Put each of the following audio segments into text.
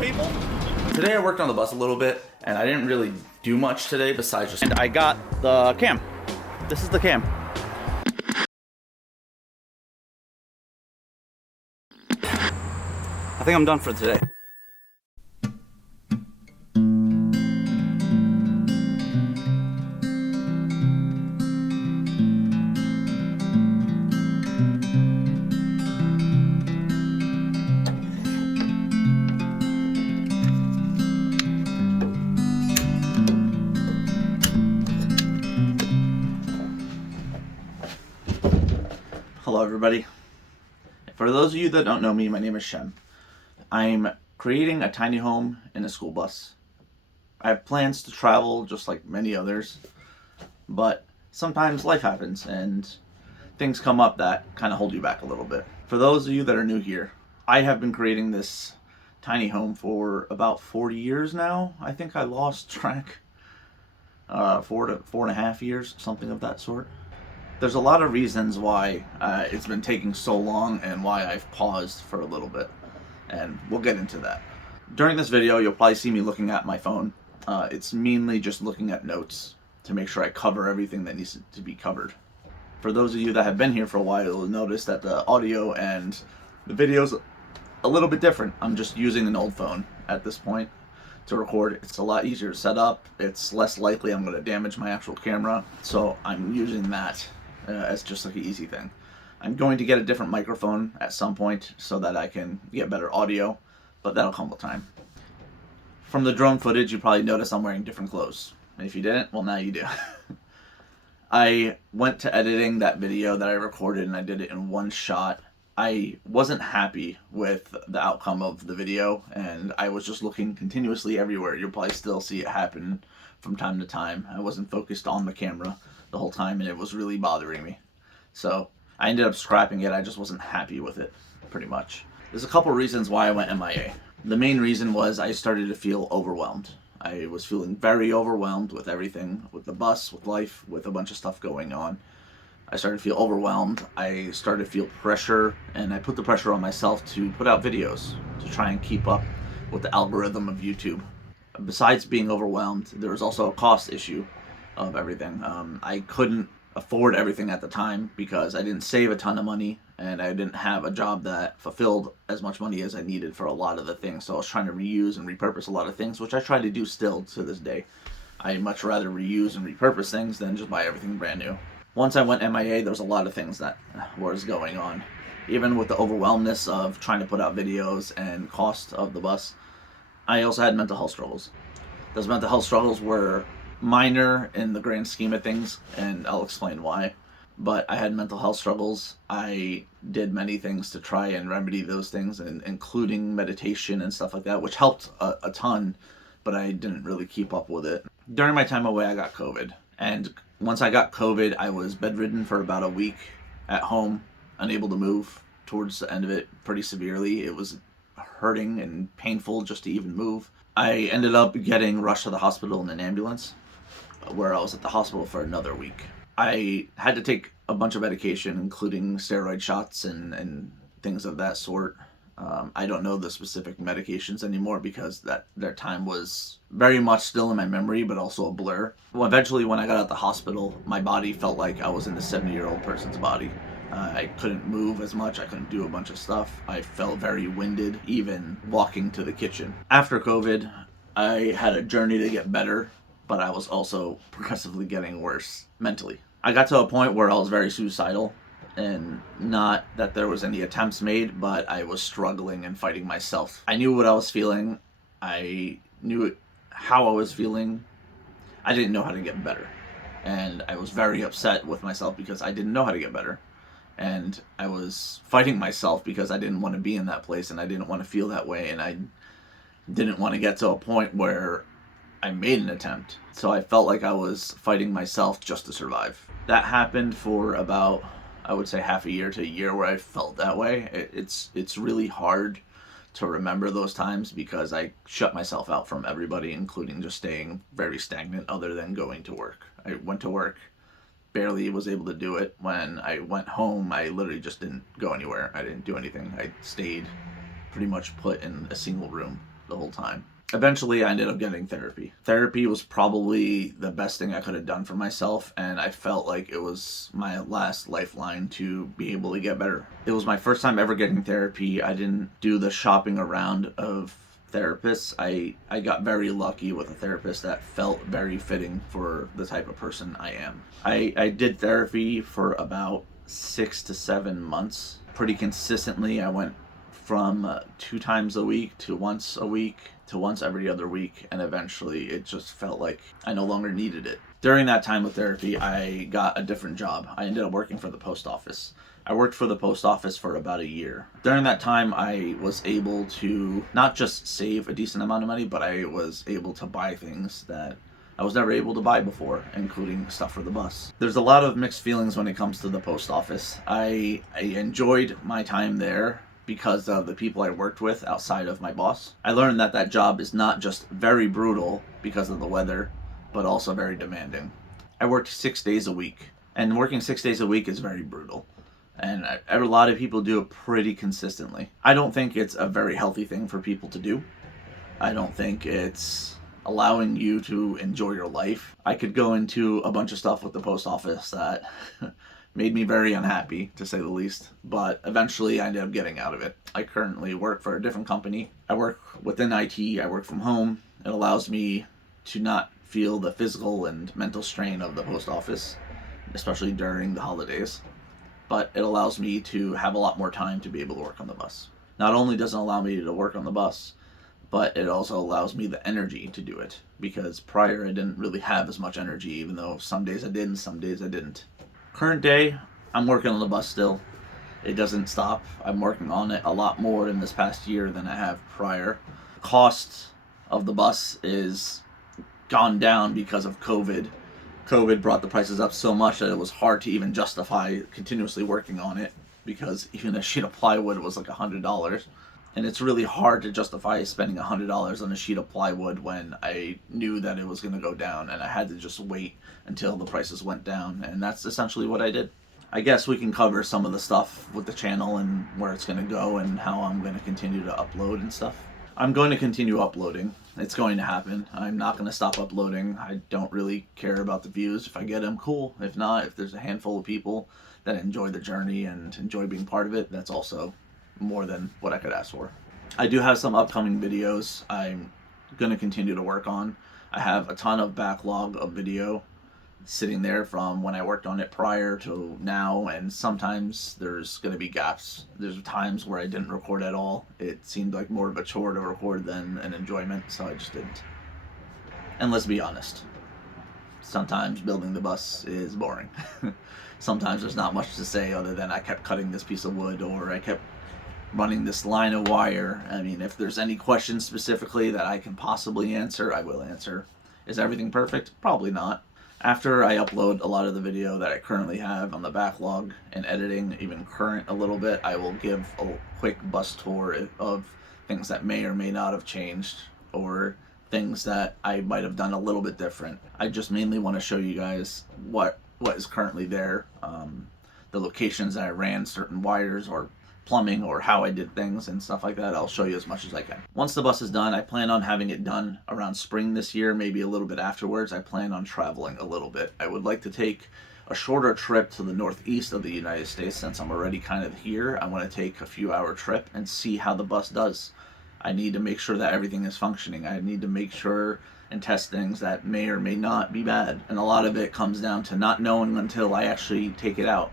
people? Today I worked on the bus a little bit, and I didn't really do much today besides just... And I got the cam. This is the cam. I think I'm done for today. Hello everybody. For those of you that don't know me, my name is Shem. I'm creating a tiny home in a school bus. I have plans to travel just like many others, but sometimes life happens and things come up that kind of hold you back a little bit. For those of you that are new here, I have been creating this tiny home for about 40 years now. I think I lost track. 4.5 years, something of that sort. There's a lot of reasons why it's been taking so long and why I've paused for a little bit, and we'll get into that. During this video, you'll probably see me looking at my phone. It's mainly just looking at notes to make sure I cover everything that needs to be covered. For those of you that have been here for a while, you'll notice that the audio and the video's a little bit different. I'm just using an old phone at this point to record. It's a lot easier to set up. It's less likely I'm going to damage my actual camera, so I'm using that as just like an easy thing. I'm going to get a different microphone at some point so that I can get better audio, but that'll come with time. From the drone footage, you probably noticed I'm wearing different clothes. And if you didn't, well, now you do. I went to editing that video that I recorded and I did it in one shot. I wasn't happy with the outcome of the video, and I was just looking continuously everywhere. You'll probably still see it happen from time to time. I wasn't focused on the camera the whole time, and it was really bothering me. So I ended up scrapping it. I just wasn't happy with it, pretty much. There's a couple reasons why I went MIA. The main reason was I started to feel overwhelmed. I was feeling very overwhelmed with everything, with the bus, with life, with a bunch of stuff going on. I started to feel overwhelmed. I started to feel pressure, and I put the pressure on myself to put out videos to try and keep up with the algorithm of YouTube. Besides being overwhelmed, there was also a cost issue of everything. I couldn't afford everything at the time because I didn't save a ton of money, and I didn't have a job that fulfilled as much money as I needed for a lot of the things. So I was trying to reuse and repurpose a lot of things, which I try to do still to this day. I much rather reuse and repurpose things than just buy everything brand new. Once I went MIA, there was a lot of things that was going on. Even with the overwhelmness of trying to put out videos and cost of the bus, I also had mental health struggles. Those mental health struggles were minor in the grand scheme of things, and I'll explain why. But I had mental health struggles. I did many things to try and remedy those things, including meditation and stuff like that, which helped a ton, but I didn't really keep up with it. During my time away, I got COVID. And once I got COVID, I was bedridden for about a week at home, unable to move. Towards the end of it, pretty severely. It was hurting and painful just to even move. I ended up getting rushed to the hospital in an ambulance, where I was at the hospital for another week. I had to take a bunch of medication, including steroid shots and things of that sort. I don't know the specific medications anymore because their time was very much still in my memory, but also a blur. Well, eventually, when I got out of the hospital, my body felt like I was in a 70-year-old person's body. I couldn't move as much. I couldn't do a bunch of stuff. I felt very winded, even walking to the kitchen. After COVID, I had a journey to get better, but I was also progressively getting worse mentally. I got to a point where I was very suicidal, and not that there was any attempts made, but I was struggling and fighting myself. I knew what I was feeling. I knew how I was feeling. I didn't know how to get better. And I was very upset with myself because I didn't know how to get better. And I was fighting myself because I didn't want to be in that place, and I didn't want to feel that way, and I didn't want to get to a point where I made an attempt. So I felt like I was fighting myself just to survive. That happened for about, I would say, half a year to a year where I felt that way. It's really hard to remember those times because I shut myself out from everybody, including just staying very stagnant other than going to work. I went to work, barely was able to do it. When I went home, I literally just didn't go anywhere. I didn't do anything. I stayed pretty much put in a single room. the whole time. Eventually, I ended up getting therapy. Therapy was probably the best thing I could have done for myself, and I felt like it was my last lifeline to be able to get better. It was my first time ever getting therapy. I didn't do the shopping around of therapists. I got very lucky with a therapist that felt very fitting for the type of person I am. I did therapy for about 6 to 7 months. Pretty consistently, I went from 2 times a week to once a week to once every other week, and eventually it just felt like I no longer needed it. During that time of therapy, I got a different job. I ended up working for the post office. I worked for the post office for about a year. During that time, I was able to not just save a decent amount of money, but I was able to buy things that I was never able to buy before, including stuff for the bus. There's a lot of mixed feelings when it comes to the post office. I enjoyed my time there because of the people I worked with outside of my boss. I learned that that job is not just very brutal because of the weather, but also very demanding. I worked 6 days a week, and working 6 days a week is very brutal. And a lot of people do it pretty consistently. I don't think it's a very healthy thing for people to do. I don't think it's allowing you to enjoy your life. I could go into a bunch of stuff with the post office that made me very unhappy, to say the least, but eventually I ended up getting out of it. I currently work for a different company. I work within IT, I work from home. It allows me to not feel the physical and mental strain of the post office, especially during the holidays, but it allows me to have a lot more time to be able to work on the bus. Not only does it allow me to work on the bus, but it also allows me the energy to do it, because prior I didn't really have as much energy, even though some days I did and some days I didn't. Current day, I'm working on the bus still. It doesn't stop. I'm working on it a lot more in this past year than I have prior. Cost of the bus is gone down because of COVID. COVID brought the prices up so much that it was hard to even justify continuously working on it, because even a sheet of plywood was like $100. And it's really hard to justify spending $100 on a sheet of plywood when I knew that it was going to go down, and I had to just wait until the prices went down, and that's essentially what I did. I guess we can cover some of the stuff with the channel and where it's going to go and how I'm going to continue to upload and stuff. I'm going to continue uploading. It's going to happen. I'm not going to stop uploading. I don't really care about the views. If I get them, cool. If not, if there's a handful of people that enjoy the journey and enjoy being part of it, that's also more than what I could ask for. I do have some upcoming videos I'm going to continue to work on. I have a ton of backlog of video sitting there from when I worked on it prior to now, and sometimes there's going to be gaps. There's times where I didn't record at all. It seemed like more of a chore to record than an enjoyment, so I just didn't. And let's be honest, sometimes building the bus is boring. Sometimes there's not much to say other than I kept cutting this piece of wood, or I kept running this line of wire. I mean, if there's any questions specifically that I can possibly answer, I will answer. Is everything perfect? Probably not. After I upload a lot of the video that I currently have on the backlog and editing, even current a little bit, I will give a quick bus tour of things that may or may not have changed, or things that I might have done a little bit different. I just mainly want to show you guys what is currently there, the locations that I ran certain wires or plumbing, or how I did things and stuff like that. I'll show you as much as I can. Once the bus is done, I plan on having it done around spring this year, maybe a little bit afterwards. I plan on traveling a little bit. I would like to take a shorter trip to the northeast of the United States. Since I'm already kind of here, I want to take a few hour trip and see how the bus does. I need to make sure that everything is functioning. I need to make sure and test things that may or may not be bad. And a lot of it comes down to not knowing until I actually take it out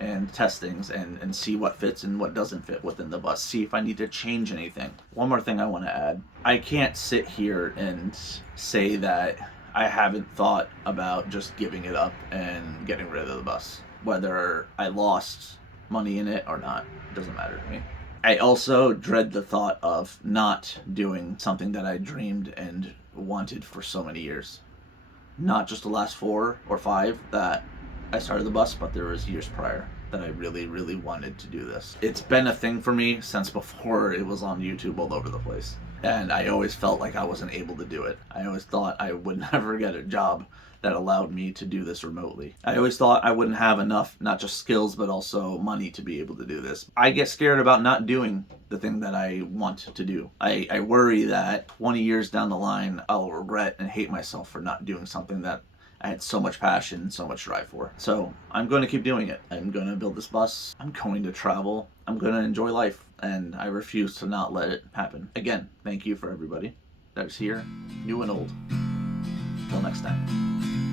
and test things and see what fits and what doesn't fit within the bus. See if I need to change anything. One more thing I want to add. I can't sit here and say that I haven't thought about just giving it up and getting rid of the bus. Whether I lost money in it or not, it doesn't matter to me. I also dread the thought of not doing something that I dreamed and wanted for so many years. Not just the last 4 or 5 that I started the bus, but there was years prior. that I really, really wanted to do this. It's been a thing for me since before it was on YouTube all over the place. And I always felt like I wasn't able to do it. I always thought I would never get a job that allowed me to do this remotely. I always thought I wouldn't have enough, not just skills, but also money to be able to do this. I get scared about not doing the thing that I want to do. I worry that 20 years down the line, I'll regret and hate myself for not doing something that I had so much passion and so much drive for. So I'm going to keep doing it. I'm going to build this bus. I'm going to travel. I'm going to enjoy life. And I refuse to not let it happen. Again, thank you for everybody that is here, new and old. Until next time.